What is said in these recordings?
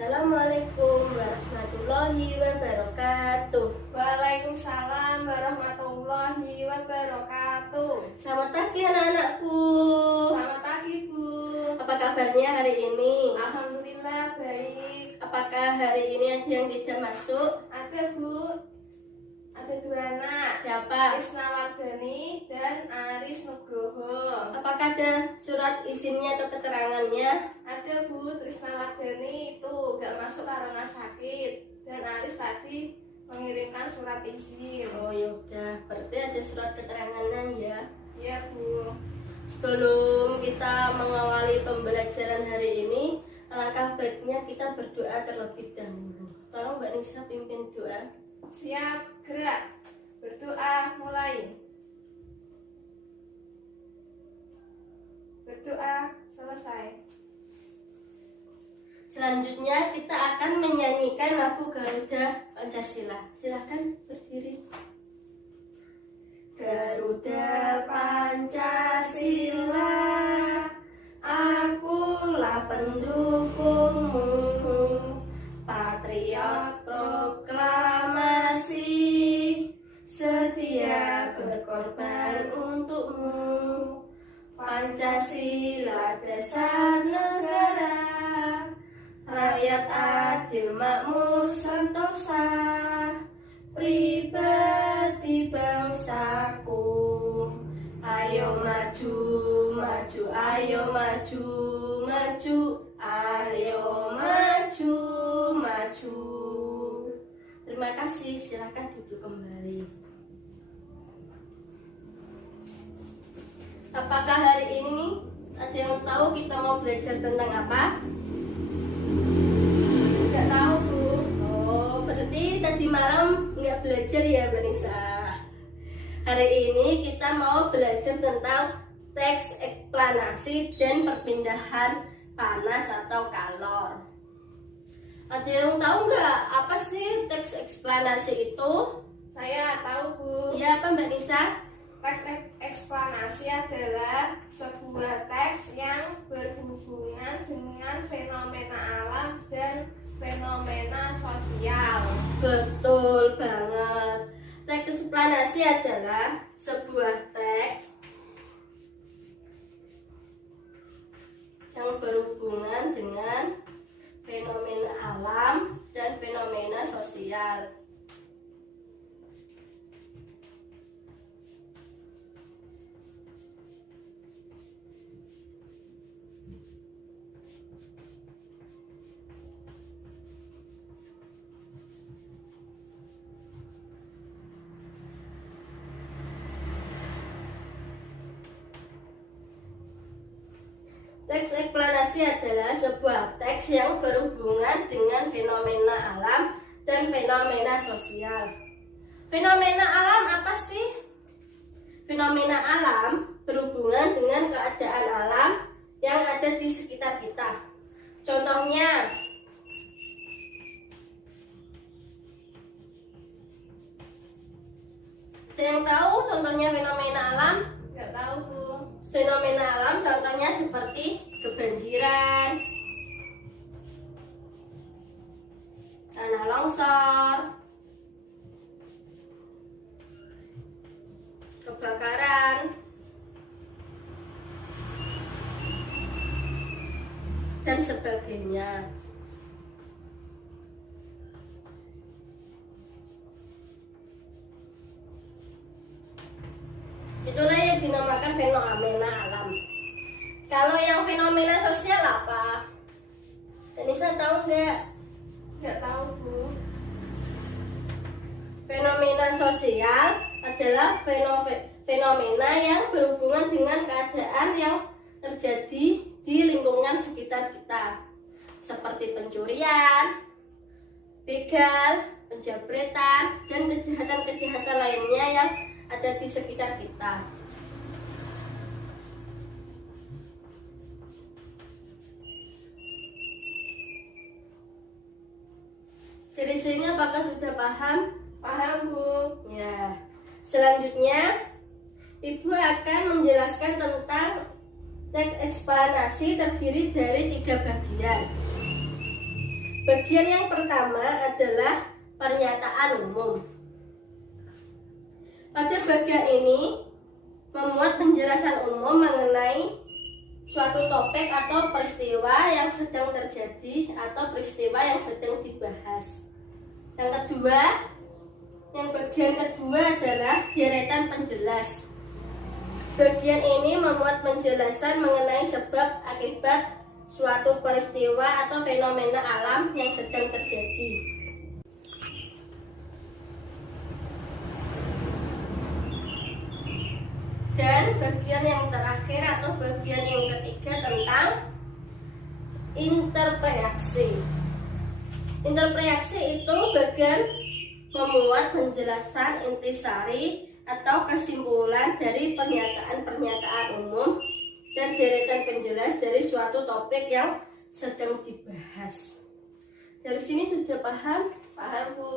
Assalamualaikum warahmatullahi wabarakatuh. Waalaikumsalam warahmatullahi wabarakatuh. Selamat pagi anak-anakku. Selamat pagi, Bu. Apa kabarnya hari ini? Alhamdulillah baik. Apakah hari ini ada yang tidak masuk? Ada, Bu. Ada dua anak. Siapa? Krisna Wardani dan Aris Nugroho. Apakah ada surat izinnya atau keterangannya? Ada, Bu. Krisna Wardani itu gak masuk karena sakit. Dan Aris tadi mengirimkan surat izin. Oh yaudah, berarti ada surat keterangannya ya. Iya, Bu. Sebelum kita mengawali pembelajaran hari ini, alangkah baiknya kita berdoa terlebih dahulu. Tolong Mbak Nisa pimpin doa. Siap, gerak. Berdoa, mulai. Berdoa, selesai. Selanjutnya kita akan menyanyikan lagu Garuda Pancasila. Silahkan berdiri. Garuda Pancasila, akulah pendukungmu, patriot proklamasi, setia berkorban untukmu. Pancasila dasar negara, rakyat adil makmur sentosa, pribadi bangsaku. Ayo maju, maju, ayo maju, maju, ayo maju, maju. Terima kasih, silakan duduk kembali. Apakah hari ini ada yang tahu kita mau belajar tentang apa? Nggak tahu, Bu. Oh, berarti tadi malam nggak belajar ya, Mbak Nisa? Hari ini kita mau belajar tentang teks eksplanasi dan perpindahan panas atau kalor. Ada yang tahu nggak apa sih teks eksplanasi itu? Saya tahu, Bu. Ya, apa Mbak Nisa? Teks eksplanasi adalah sebuah teks yang berhubungan dengan fenomena alam dan fenomena sosial. Betul banget. Teks eksplanasi adalah sebuah teks yang berhubungan dengan fenomena alam dan fenomena sosial. Teks eksplanasi adalah sebuah teks yang berhubungan dengan fenomena alam dan fenomena sosial. Fenomena alam apa sih? Fenomena alam berhubungan dengan keadaan alam yang ada di sekitar kita. Contohnya, ada yang tahu contohnya fenomena alam? Nggak tahu, Bu. Fenomena alam contohnya seperti kebanjiran, tanah longsor, kebakaran, dan sebagainya. Itulah yang dinamakan fenomena alam. Kalau yang fenomena sosial apa? Nisa tahu nggak? Nggak tahu, Bu. Fenomena sosial adalah fenomena yang berhubungan dengan keadaan yang terjadi di lingkungan sekitar kita, seperti pencurian, begal, penjabretan, dan kejahatan-kejahatan lainnya yang ada di sekitar kita. Dari sini apakah sudah paham? Paham, Bu. Ya. Selanjutnya, Ibu akan menjelaskan tentang teks eksplanasi terdiri dari 3 bagian. Bagian yang pertama adalah pernyataan umum. Pada bagian ini memuat penjelasan umum mengenai suatu topik atau peristiwa yang sedang terjadi atau peristiwa yang sedang dibahas. Yang bagian kedua adalah deretan penjelas. Bagian ini memuat penjelasan mengenai sebab akibat suatu peristiwa atau fenomena alam yang sedang terjadi. Dan bagian yang terakhir atau bagian yang ketiga tentang interpreaksi. Interpreaksi itu bagian memuat penjelasan intisari atau kesimpulan dari pernyataan-pernyataan umum dan deretan penjelas dari suatu topik yang sedang dibahas. Dari sini sudah paham? Paham, Bu.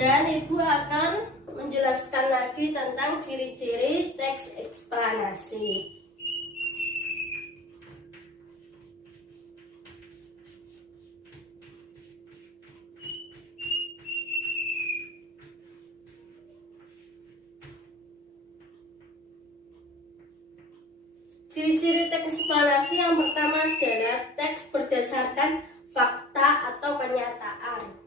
Dan Ibu akan menjelaskan lagi tentang ciri-ciri teks eksplanasi. Ciri-ciri teks eksplanasi yang pertama adalah teks berdasarkan fakta atau kenyataan.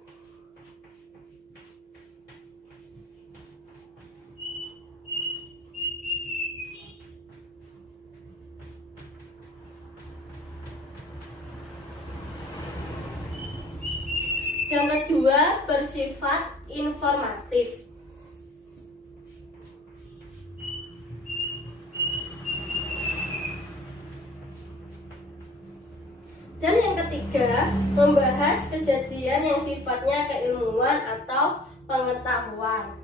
Yang kedua, bersifat informatif. Dan yang ketiga, membahas kejadian yang sifatnya keilmuan atau pengetahuan.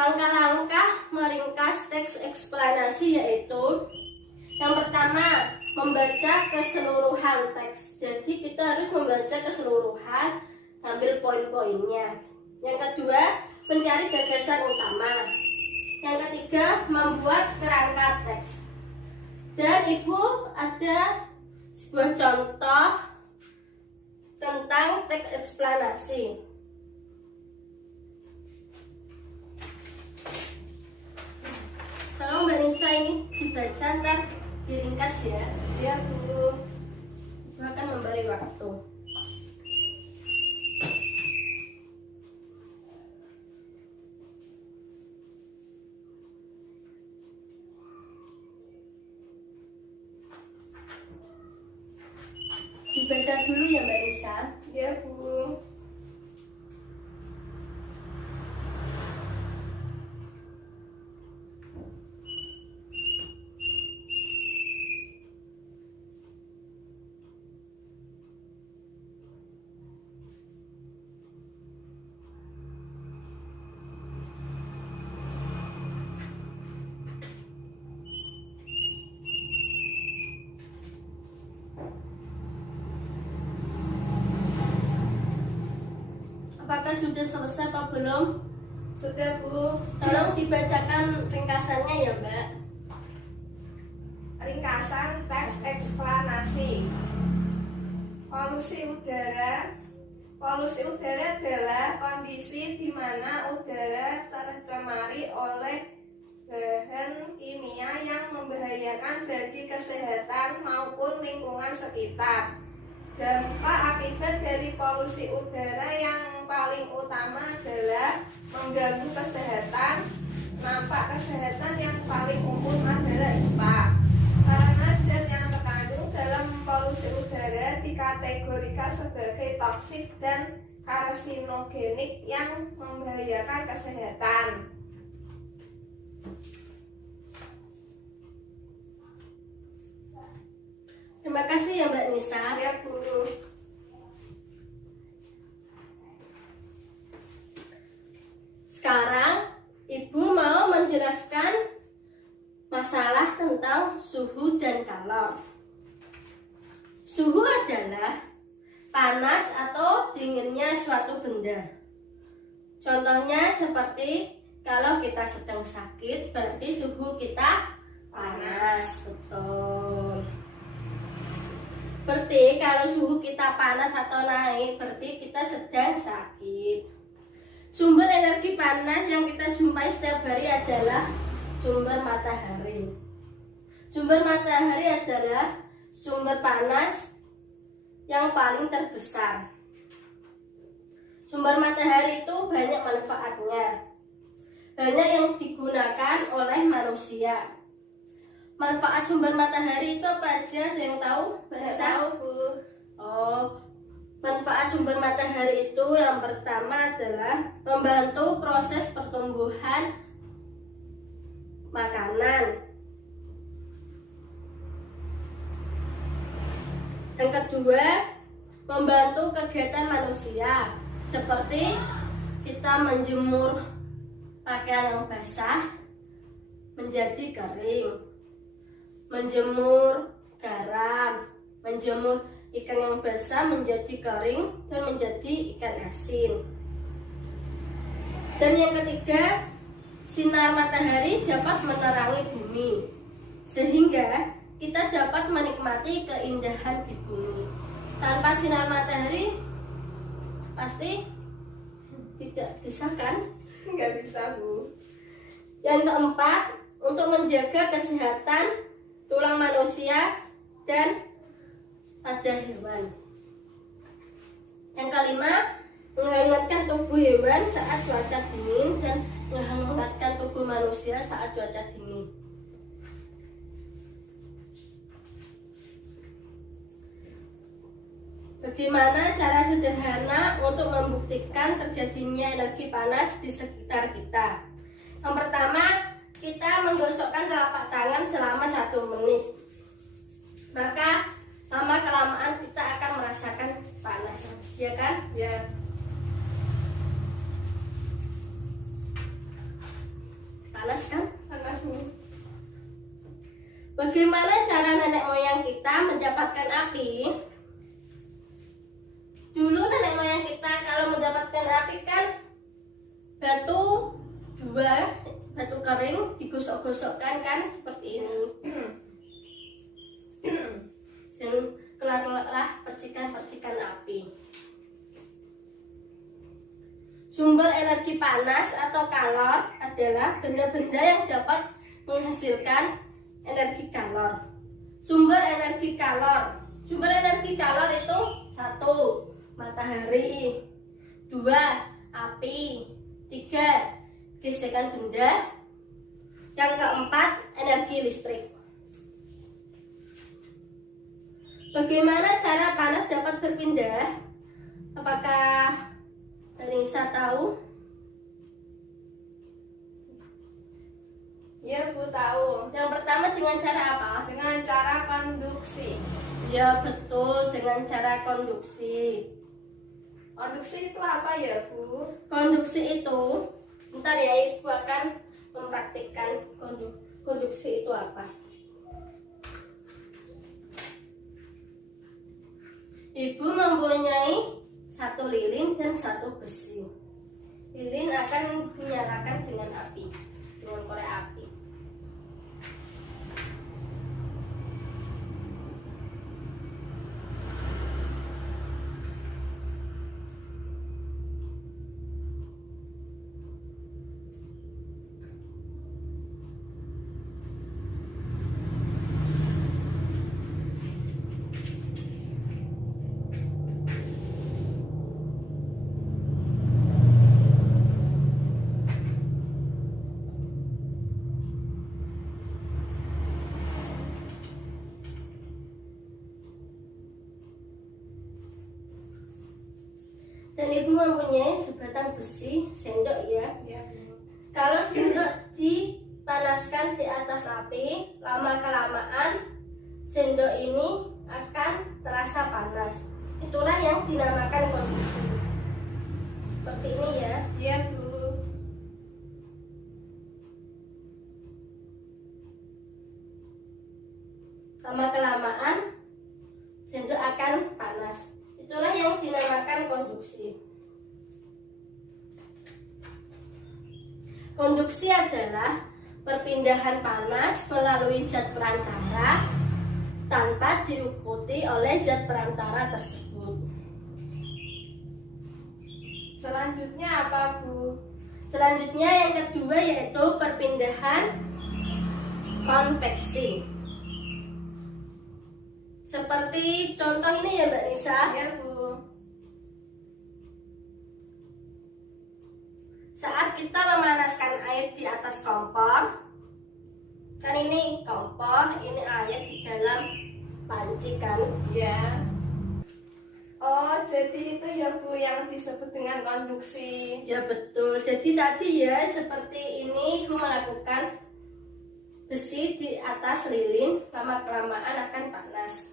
Langkah-langkah meringkas teks eksplanasi yaitu yang pertama, membaca keseluruhan teks. Jadi kita harus membaca keseluruhan, ambil poin-poinnya. Yang kedua, mencari gagasan utama. Yang ketiga, membuat kerangka teks. Dan Ibu ada sebuah contoh tentang teks eksplanasi. Tolong Mbak Nisa ini dibaca, ntar diringkas ya. Iya, Bu. Ibu akan memberi waktu. Dibaca dulu ya Mbak Nisa. Iya, Bu. Apakah sudah selesai atau belum? Sudah, Bu. Tolong dibacakan ringkasannya ya Mbak. Ringkasan teks eksplanasi. Polusi udara. Polusi udara adalah kondisi di mana udara tercemari oleh bahan kimia yang membahayakan bagi kesehatan maupun lingkungan sekitar. Dampak akibat dari polusi udara yang paling utama adalah mengganggu kesehatan. Dampak kesehatan yang paling umum adalah ispa. Karena zat yang terkandung dalam polusi udara dikategorikan sebagai toksik dan karsinogenik yang membahayakan kesehatan. Terima kasih ya Mbak Nisa. Ya Bu. Sekarang Ibu mau menjelaskan masalah tentang suhu dan kalor. Suhu adalah panas atau dinginnya suatu benda. Contohnya seperti kalau kita sedang sakit, berarti suhu kita panas. Betul. Berarti kalau suhu kita panas atau naik, berarti kita sedang sakit. Sumber energi panas yang kita jumpai setiap hari adalah sumber matahari. Sumber matahari adalah sumber panas yang paling terbesar. Sumber matahari itu banyak manfaatnya. Banyak yang digunakan oleh manusia. Manfaat sumber matahari itu apa aja? Ada yang tahu? Nggak tahu Bu. Oh, manfaat sumber matahari itu yang pertama adalah membantu proses pertumbuhan makanan. Yang kedua, membantu kegiatan manusia seperti kita menjemur pakaian yang basah menjadi kering, menjemur garam, menjemur ikan yang basah menjadi kering dan menjadi ikan asin. Dan yang ketiga, sinar matahari dapat menerangi bumi sehingga kita dapat menikmati keindahan di bumi. Tanpa sinar matahari pasti tidak bisa kan? Nggak bisa Bu. Yang keempat, untuk menjaga kesehatan tulang manusia dan pada hewan. Yang kelima, menghangatkan tubuh hewan saat cuaca dingin dan menghangatkan tubuh manusia saat cuaca dingin. Bagaimana cara sederhana untuk membuktikan terjadinya energi panas di sekitar kita? Yang pertama, kita menggosokkan telapak tangan selama 1 menit. Maka lama-kelamaan kita akan merasakan panas, ya kan? Ya. Panas kan? Panas Bu. Bagaimana cara nenek moyang kita mendapatkan api? Dulu nenek moyang kita kalau mendapatkan api kan batu kering digosok-gosokkan kan seperti ini. Dan keluarlah percikan-percikan api. Sumber energi panas atau kalor adalah benda-benda yang dapat menghasilkan energi kalor. Sumber energi kalor itu 1. Matahari, 2. Api, 3. Gesekan benda, yang keempat energi listrik. Bagaimana cara panas dapat berpindah? Apakah Nisa tahu? Ya Bu tahu. Yang pertama dengan cara apa? Dengan cara konduksi. Ya betul, dengan cara konduksi. Konduksi itu apa ya Bu? Konduksi itu, bentar ya, Ibu akan mempraktikkan konduksi itu apa. Ibu mempunyai 1 lilin dan 1 besi. Lilin akan menyalakan dengan api, dengan korek api. Dan Ibu mempunyai sebatang besi, sendok ya. Ya Bu. Kalau sendok dipanaskan di atas api, lama-kelamaan sendok ini akan terasa panas. Itulah yang dinamakan konduksi. Seperti ini ya. Iya Bu. Lama kelamaan sendok akan panas. Itulah yang dinamakan konduksi. Konduksi adalah perpindahan panas melalui zat perantara tanpa diikuti oleh zat perantara tersebut. Selanjutnya apa Bu? Selanjutnya yang kedua yaitu perpindahan konveksi. Seperti contoh ini ya Mbak Nisa. Iya Bu. Saat kita memanaskan air di atas kompor, kan ini kompor, ini air di dalam panci kan. Iya. Oh, jadi itu ya Bu yang disebut dengan konduksi. Ya betul. Jadi tadi ya seperti ini aku melakukan besi di atas lilin, lama kelamaan akan panas.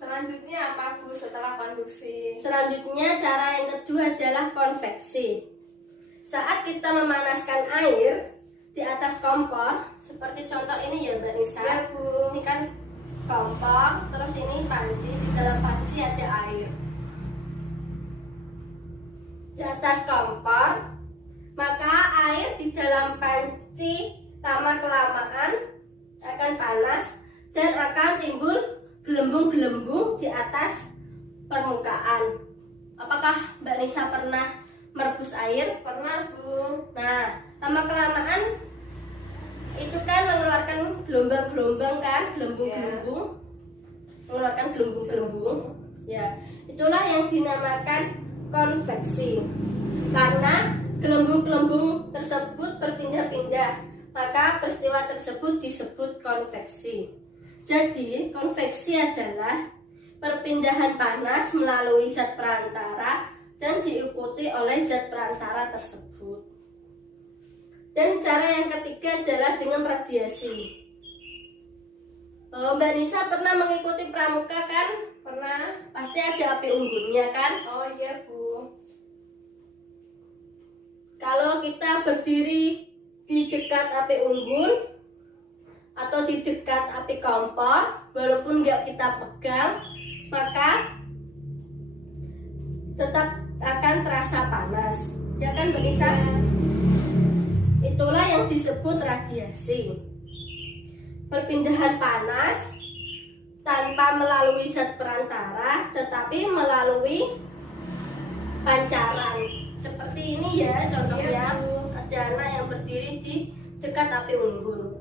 Selanjutnya apa Bu setelah konduksi? Selanjutnya cara yang kedua adalah konveksi. Saat kita memanaskan air di atas kompor, seperti contoh ini ya Mbak Nisa. Iya Bu. Ini kan kompor, terus ini panci, di dalam panci ada air. Di atas kompor, maka air di dalam panci lama kelamaan akan panas dan akan timbul gelembung-gelembung di atas permukaan. Apakah Mbak Nisa pernah merebus air? Pernah Bu. Nah, lama kelamaan itu kan mengeluarkan gelombang-gelombang kan, gelembung-gelembung, mengeluarkan gelembung-gelembung. Ya, itulah yang dinamakan konveksi. Karena gelembung-gelembung tersebut berpindah-pindah, maka peristiwa tersebut disebut konveksi. Jadi, konveksi adalah perpindahan panas melalui zat perantara dan diikuti oleh zat perantara tersebut. Dan cara yang ketiga adalah dengan radiasi. Mbak Nisa pernah mengikuti pramuka kan? Pernah. Pasti ada api unggunnya kan? Oh iya Bu. Kalau kita berdiri di dekat api unggun atau di dekat api kompor, walaupun nggak kita pegang, maka tetap akan terasa panas. Ya kan Mbak Nisa? Itulah yang disebut radiasi. Perpindahan panas tanpa melalui zat perantara, tetapi melalui pancaran. Seperti ini ya contohnya. Ada anak yang berdiri di dekat api unggun.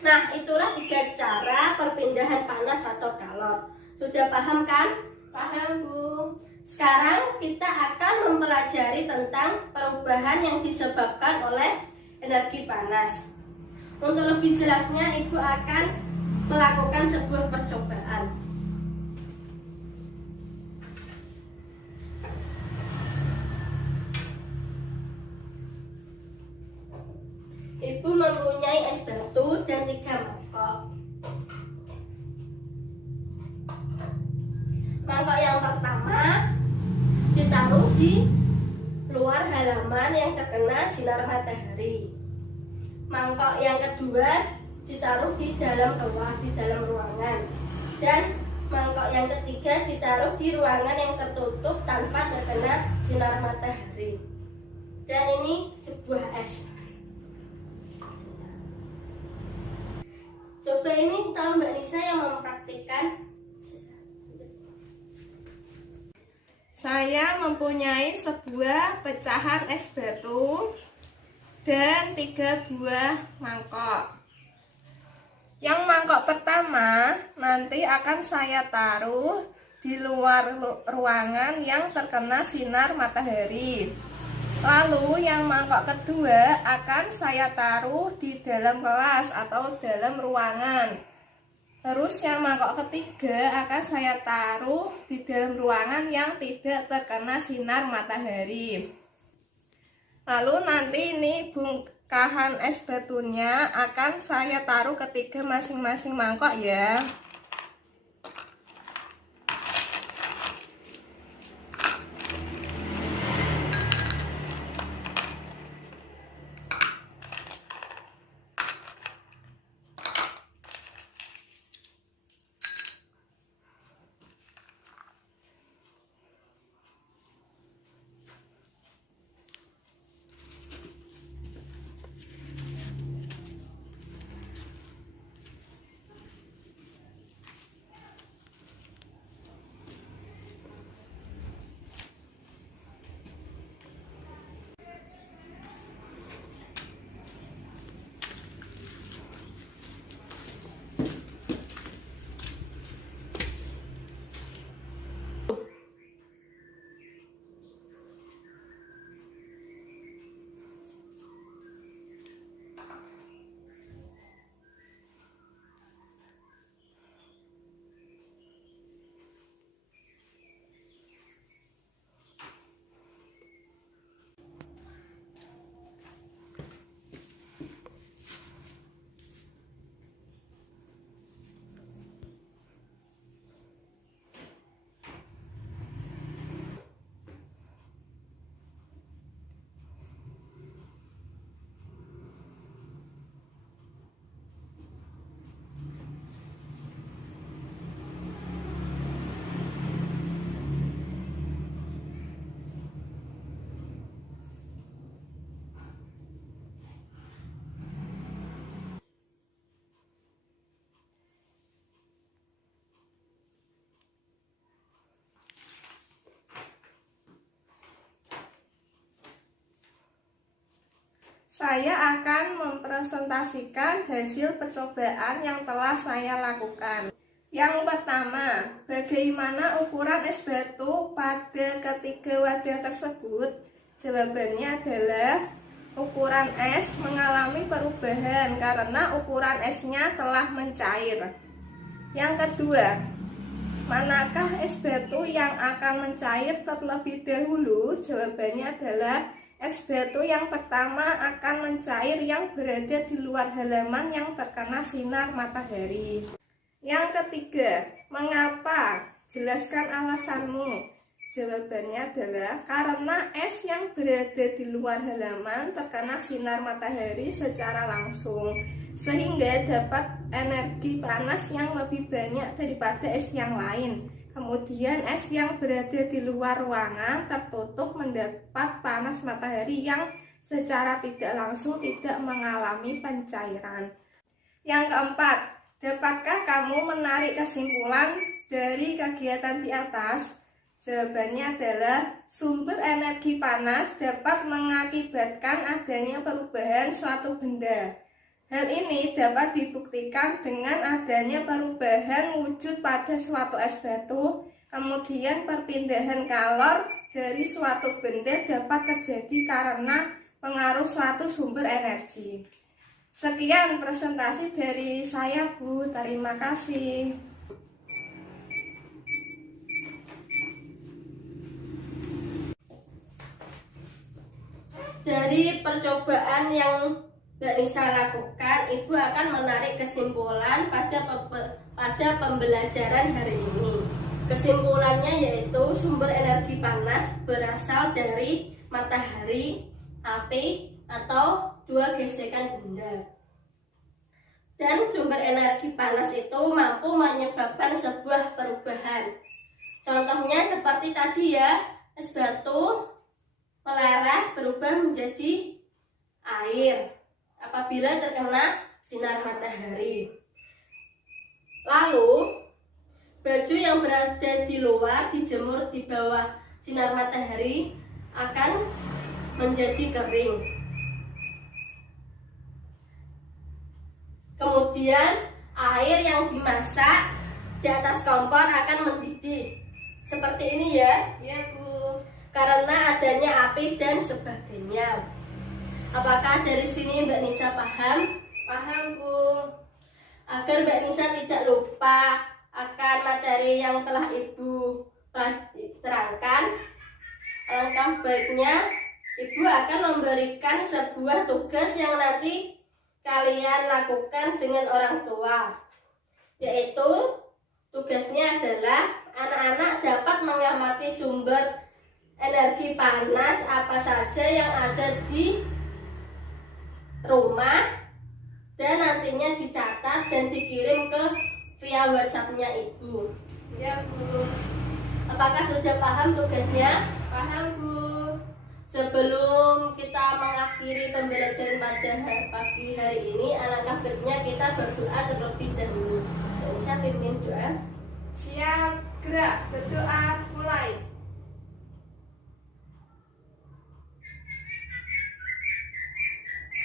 Nah, itulah 3 cara perpindahan panas atau kalor. Sudah paham kan? Paham Bu. Sekarang kita akan mempelajari tentang perubahan yang disebabkan oleh energi panas. Untuk lebih jelasnya, Ibu akan melakukan sebuah percobaan. Ibu mempunyai es batu dan 3 mangkok. Mangkok yang pertama ditaruh di luar halaman yang terkena sinar matahari. Mangkok yang kedua ditaruh di dalam kelas, di dalam ruangan. Dan mangkok yang ketiga ditaruh di ruangan yang tertutup tanpa terkena sinar matahari. Dan ini sebuah es. Coba ini tolong Mbak Nisa yang mempraktikkan. Saya mempunyai sebuah pecahan es batu dan 3 buah mangkok. Yang mangkok pertama nanti akan saya taruh di luar ruangan yang terkena sinar matahari. Lalu yang mangkok kedua akan saya taruh di dalam kelas atau dalam ruangan. Terus yang mangkok ketiga akan saya taruh di dalam ruangan yang tidak terkena sinar matahari. Lalu nanti ini kahan es batunya akan saya taruh ketiga masing-masing mangkok ya. Saya akan mempresentasikan hasil percobaan yang telah saya lakukan. Yang pertama, bagaimana ukuran es batu pada ketiga wadah tersebut? Jawabannya adalah ukuran es mengalami perubahan karena ukuran esnya telah mencair. Yang kedua, manakah es batu yang akan mencair terlebih dahulu? Jawabannya adalah es batu yang pertama akan mencair yang berada di luar halaman yang terkena sinar matahari. Yang ketiga, mengapa? Jelaskan alasanmu. Jawabannya adalah karena es yang berada di luar halaman terkena sinar matahari secara langsung, sehingga dapat energi panas yang lebih banyak daripada es yang lain. Kemudian es yang berada di luar ruangan tertutup mendapat panas matahari yang secara tidak langsung tidak mengalami pencairan. Yang keempat, dapatkah kamu menarik kesimpulan dari kegiatan di atas? Jawabannya adalah sumber energi panas dapat mengakibatkan adanya perubahan suatu benda. Hal ini dapat dibuktikan dengan adanya perubahan wujud pada suatu es batu, kemudian perpindahan kalor dari suatu benda dapat terjadi karena pengaruh suatu sumber energi. Sekian presentasi dari saya, Bu. Terima kasih. Dari percobaan yang Mbak Nisa lakukan, Ibu akan menarik kesimpulan pada pembelajaran hari ini. Kesimpulannya yaitu sumber energi panas berasal dari matahari, api, atau dua gesekan benda. Dan sumber energi panas itu mampu menyebabkan sebuah perubahan. Contohnya seperti tadi ya, es batu melerah berubah menjadi air apabila terkena sinar matahari. Lalu, baju yang berada di luar dijemur di bawah sinar matahari akan menjadi kering. Kemudian, air yang dimasak di atas kompor akan mendidih. Seperti ini ya. Ya, Bu. Karena adanya api dan sebagainya. Apakah dari sini Mbak Nisa paham? Paham, Bu. Agar Mbak Nisa tidak lupa akan materi yang telah Ibu terangkan, alangkah baiknya Ibu akan memberikan sebuah tugas yang nanti kalian lakukan dengan orang tua, yaitu tugasnya adalah anak-anak dapat mengamati sumber energi panas apa saja yang ada di rumah dan nantinya dicatat dan dikirim ke via WhatsApp-nya Ibu. Ya Bu. Apakah sudah paham tugasnya? Paham Bu. Sebelum kita mengakhiri pembelajaran pada pagi hari ini, alangkah baiknya kita berdoa terlebih dahulu. Bisa pimpin doa? Siap, gerak, berdoa, mulai.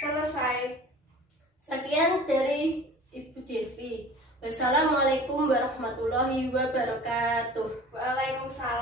Selesai. Sekian dari Ibu Devi. Wassalamualaikum warahmatullahi wabarakatuh. Waalaikumsalam.